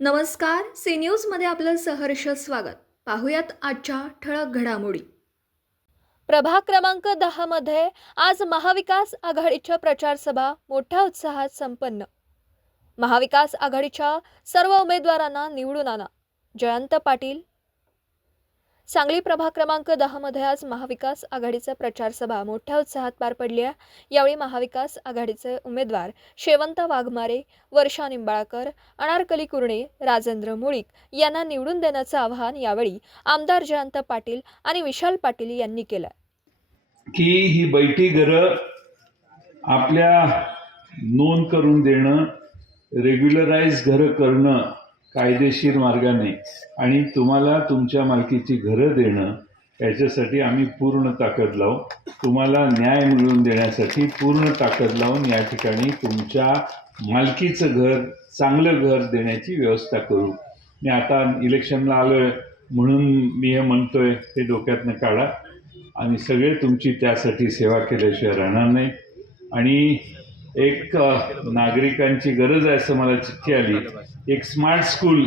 नमस्कार. सी न्यूजमध्ये आपलं सहर्ष स्वागत. पाहुयात आजच्या ठळक घडामोडी. प्रभाग क्रमांक 10 मध्ये आज महाविकास आघाडीच्या प्रचार सभा मोठ्या उत्साहात संपन्न. महाविकास आघाडीच्या सर्व उमेदवारांना निवडून आणा. जयंत पाटील. सांगली प्रभाग क्रमांक 10 मध्ये आज महाविकास आघाडीचा प्रचार सभा मोठ्या उत्साहात पार पडली आहे. यावेळी महाविकास आघाडीचे उमेदवार शेवंत वाघमारे, वर्षा निंबाळकर, अनारकली कुरणे, राजेंद्र मुळीक यांना निवडून देण्याचं आवाहन यावेळी आमदार जयंत पाटील आणि विशाल पाटील यांनी केलं. की ही बैठी घरं आपल्या नोंद करून देणं, रेग्युलराइज घरं करणं कायदेशीर मार्गाने आणि तुम्हाला तुमच्या मालकीची घरं देणं, याच्यासाठी आम्ही पूर्ण ताकद लावू. तुम्हाला न्याय मिळवून देण्यासाठी पूर्ण ताकद लावून या ठिकाणी तुमच्या मालकीचं घर, चांगलं घर देण्याची व्यवस्था करू. मी आता इलेक्शनला आलोय म्हणून मी हे म्हणतोय, ते डोक्यातनं काढा. आणि सगळे तुमची त्यासाठी सेवा केल्याशिवाय राहणार नाही. आणि एक नागरिकांची गरज आहे असं मला चिठ्ठी आली. एक स्मार्ट स्कूल,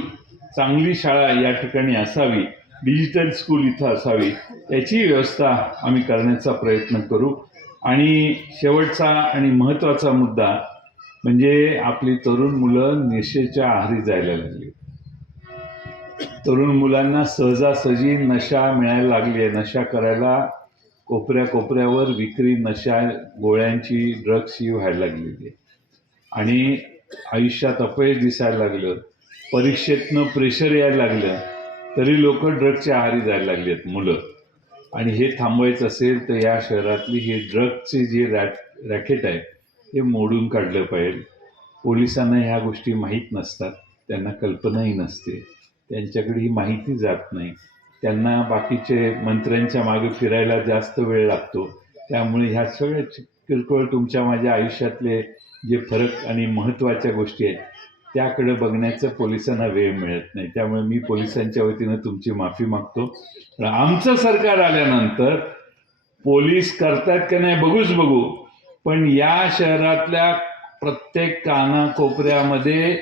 चांगली शाळा या ठिकाणी असावी, डिजिटल स्कूल इथं असावी, याची व्यवस्था आम्ही करण्याचा प्रयत्न करू. आणि शेवटचा आणि महत्त्वाचा मुद्दा म्हणजे आपली तरुण मुलं निशेच्या आहारी जायला लागली. तरुण मुलांना सहजासहजी नशा मिळायला लागली आहे. नशा करायला कोपऱ्यावर विक्री, नशा गोळ्यांची, ड्रग्सची व्हायला लागलेली आहे. आणि आयुष्यात अपयश दिसायला लागलं, परीक्षेतनं प्रेशर यायला लागलं, तरी लोक ड्रग्सच्या आहारी जायला लागली आहेत मुलं. आणि हे थांबवायचं असेल तर या शहरातली ही ड्रग्सची जी रॅकेट आहे हे मोडून काढलं पाहिजे. पोलिसांना ह्या गोष्टी माहीत नसतात, त्यांना कल्पनाही नसते, त्यांच्याकडे ही माहिती जात नाही. त्यांना बाकीचे मंत्र्यांच्या मागे फिरायला जास्त वेळ लागतो. त्यामुळे ह्या सगळ्या किरकोळ तुमच्या माझ्या आयुष्यातले जे फरक आणि महत्त्वाच्या गोष्टी आहेत त्याकडे बघण्याचं पोलिसांना वेळ मिळत नाही. त्यामुळे मी पोलिसांच्या वतीनं तुमची माफी मागतो. आमचं सरकार आल्यानंतर पोलीस करतात का नाही बघू, पण या शहरातल्या प्रत्येक कानाकोपऱ्यामध्ये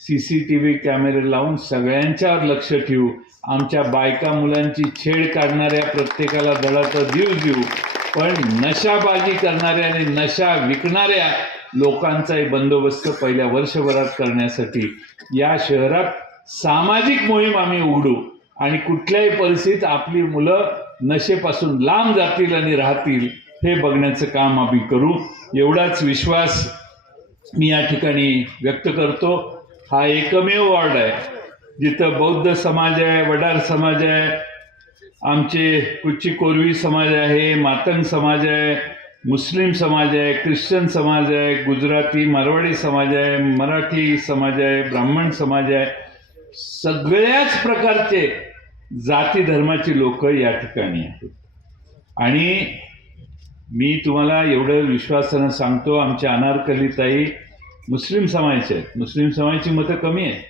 CCTV कॅमेरे लावून सगळ्यांच्यावर लक्ष ठेवू. आमच्या बायका मुलांची छेड काढणाऱ्या प्रत्येकाला दडाचं देऊ, पण नशाबाजी करणाऱ्या आणि नशा विकणाऱ्या लोकांचाही बंदोबस्त पहिल्या वर्षभरात करण्यासाठी या शहरात सामाजिक मोहीम आम्ही उघडू. आणि कुठल्याही परिस्थितीत आपली मुलं नशेपासून लांब जातील आणि राहतील हे बघण्याचं काम आम्ही करू. एवढाच विश्वास मी या ठिकाणी व्यक्त करतो. हा एकमेव वॉर्ड आहे जिथं बौद्ध समाज आहे, वडार समाज आहे, आमचे कुची कोरवी समाज आहे, मातंग समाज आहे, मुस्लिम समाज आहे, ख्रिश्चन समाज आहे, गुजराती मारवाडी समाज आहे, मराठी समाज आहे, ब्राह्मण समाज आहे. सगळ्याच प्रकारचे जाती धर्माची लोक या ठिकाणी आहेत. आणि मी तुम्हाला एवढं विश्वासानं सांगतो, आमच्या अनारकलीताई मुस्लिम समाजाचे आहेत. मुस्लिम समाजाची मतं कमी आहेत.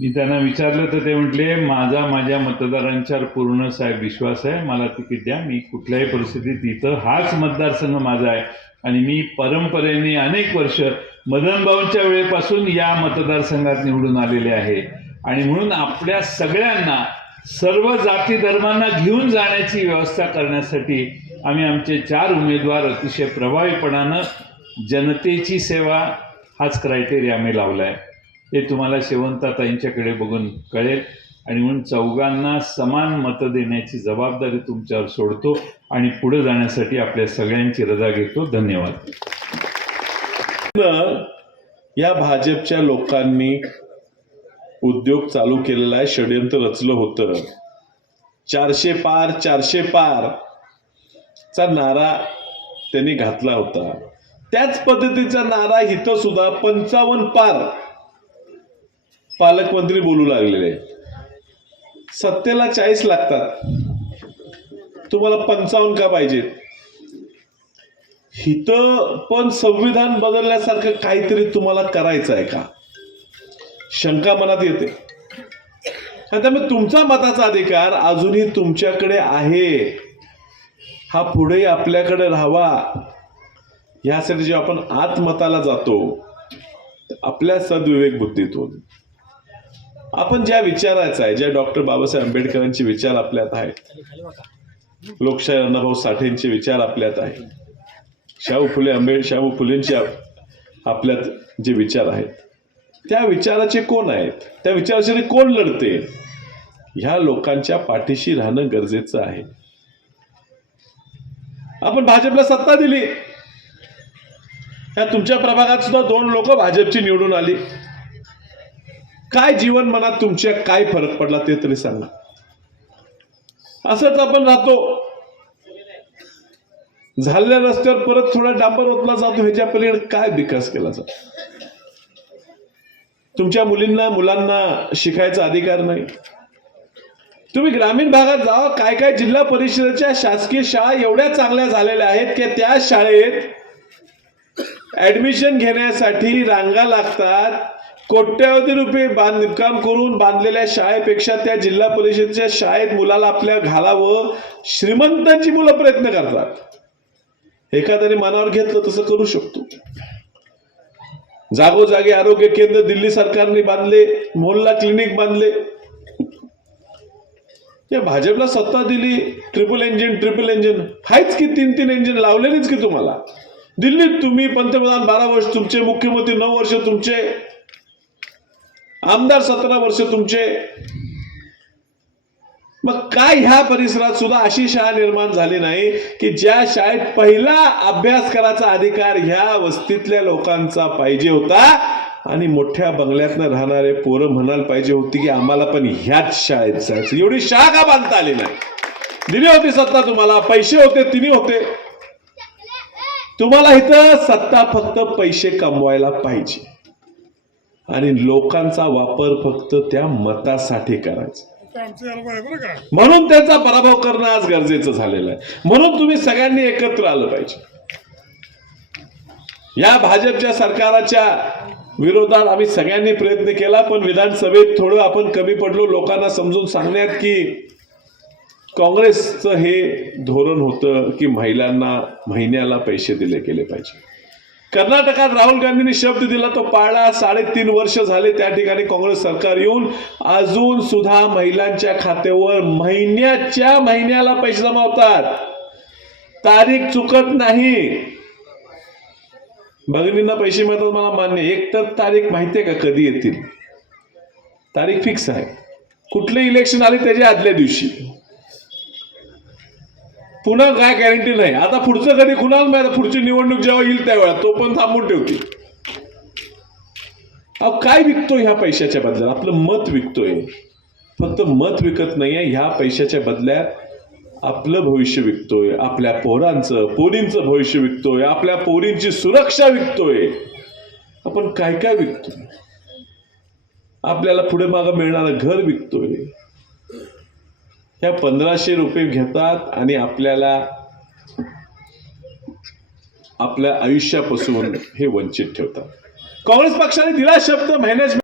मी त्यांना विचारलं तर ते म्हटले, माझ्या मतदारांच्यावर पूर्ण साहेब विश्वास आहे, मला तिकीट द्या. मी कुठल्याही परिस्थितीत इथं हाच मतदारसंघ माझा आहे आणि मी परंपरेने अनेक वर्ष मदनभाऊंच्या वेळेपासून या मतदारसंघात निवडून आलेले आहे. आणि म्हणून आपल्या सगळ्यांना, सर्व जाती धर्मांना घेऊन जाण्याची व्यवस्था करण्यासाठी आम्ही आमचे 4 उमेदवार अतिशय प्रभावीपणानं जनतेची सेवा हाच क्रायटेरिया आम्ही लावला आहे. हे तुम्हाला शेवंताताईंच्याकडे बघून कळेल. आणि म्हणून चौघांना समान मतं देण्याची जबाबदारी तुमच्यावर सोडतो आणि पुढे जाण्यासाठी आपल्या सगळ्यांची रजा घेतो. धन्यवाद. या भाजपच्या लोकांनी उद्योग चालू केलेला आहे, षड्यंत्र रचलं होतं. 400 पार चा नारा त्यांनी घातला होता. त्याच पद्धतीचा नारा इथं सुद्धा 55 पार पालकमंत्री बोलू लागलेले. सत्तेला 40 लागतात, तुम्हाला 55 का पाहिजेत? इथं पण संविधान बदलण्यासारखं काहीतरी तुम्हाला करायचं आहे का, शंका मनात येते. त्यामुळे तुमचा मताचा अधिकार अजूनही तुमच्याकडे आहे. हा पुढे आपल्याकडे राहावा यासाठी जेव्हा आपण आत्मताला जातो आपल्या सद्विवेक बुद्धीतून आपण ज्या विचारायचा आहे, ज्या डॉक्टर बाबासाहेब आंबेडकरांचे विचार आपल्यात आहेत, लोकशाही अण्णाभाऊ साठेंचे विचार आपल्यात आहेत, शाहू फुलेंचे आपल्यात जे विचार आहेत, त्या विचाराचे कोण आहेत, त्या विचारासाठी कोण लढते, ह्या लोकांच्या पाठीशी राहणं गरजेचं आहे. आपण भाजपला सत्ता दिली, या तुमच्या प्रभागात सुद्धा 2 लोक भाजपची निवडून आली. काय जीवन मनात तुमच्या काय फरक पडला ते तरी सांगा. असंच आपण राहतो, झालेल्या रस्त्यावर परत थोडा डांबर ओतला जातो, ह्याच्या पलीकडे काय विकास केला जातो. तुमच्या मुलांना शिकायचा अधिकार नाही. तुम्ही ग्रामीण भागात जावा, काय काय जिल्हा परिषदेच्या शासकीय शाळा एवढ्या चांगल्या झालेल्या आहेत की त्या शाळेत ऍडमिशन घेण्यासाठी रांगा लागतात. कोट्यवधी रुपये बांधकाम करून बांधलेल्या शाळेपेक्षा त्या जिल्हा परिषदेच्या शाळेत मुलाला आपल्या घालावं श्रीमंतांची मुलं प्रयत्न करतात. एखाद्याने मनावर घेतलं तसं करू शकतो. जागोजागी आरोग्य केंद्र दिल्ली सरकारने बांधले, मोहल्ला क्लिनिक बांधले. या भाजपला सत्ता दिली, ट्रिपल इंजिन हायच की, 3 इंजिन लावलेलीच की तुम्हाला. दिल्लीत तुम्ही पंतप्रधान 12 वर्ष तुमचे, मुख्यमंत्री 9 वर्ष तुमचे, आमदार 17 वर्ष तुमचे. मग काय ह्या परिसरात सुद्धा अशी शाळा निर्माण झाली नाही की ज्या शाळेत पहिला अभ्यास करायचा अधिकार ह्या वस्तीतल्या लोकांचा पाहिजे होता आणि मोठ्या बंगल्यातनं राहणारे पोरं म्हणायला पाहिजे होती की आम्हाला पण ह्याच शाळेत जायचं. एवढी शाळा का बांधता आली नाही? दिली होती सत्ता तुम्हाला, पैसे होते, तिन्ही होते. तुम्हाला इथं सत्ता फक्त पैसे कमवायला पाहिजे आणि लोकांचा वापर फक्त त्या मतासाठी करायचा. म्हणून त्यांचा पराभव करणं आज गरजेचं झालेलं आहे. म्हणून तुम्ही सगळ्यांनी एकत्र आलं पाहिजे. या भाजपच्या सरकाराच्या विरोधात आम्ही सगळ्यांनी प्रयत्न केला, पण विधानसभेत थोडं आपण कमी पडलो लोकांना समजून सांगण्यात की काँग्रेसचं हे धोरण होतं की महिलांना महिन्याला पैसे दिले गेले पाहिजे. कर्नाटकात राहुल गांधींनी शब्द दिला तो पाळला. 3.5 वर्ष झाले त्या ठिकाणी काँग्रेस सरकार येऊन, अजून सुद्धा महिलांच्या खात्यावर महिन्याला पैसे जमा होतात. तारीख चुकत नाही. भगिनींना पैसे मिळतात मला मान्य, एक तर तारीख माहितीये का कधी येतील? तारीख फिक्स आहे. कुठले इलेक्शन आले त्याच्या आदल्या दिवशी. पुन्हा काय गॅरंटी नाही. आता पुढचं कधी कुणाला माहिती, पुढची निवडणूक जेव्हा येईल त्यावेळा तो पण थांबून ठेवतील. अहो काय विकतोय ह्या पैशाच्या बदल्यात? आपलं मत विकतोय. फक्त मत विकत नाहीये, ह्या पैशाच्या बदल्यात आपलं भविष्य विकतोय, आपल्या पोरींचं भविष्य विकतोय, आपल्या पोरींची सुरक्षा विकतोय. आपण काय काय विकतोय? आपल्याला पुढे मागं मिळणारं घर विकतोय. ह्या 1500 रुपये घेतात आणि आपल्याला आपल्या आयुष्यापासून हे वंचित ठेवतात. काँग्रेस पक्षाने दिला शब्द मॅनेजमेंट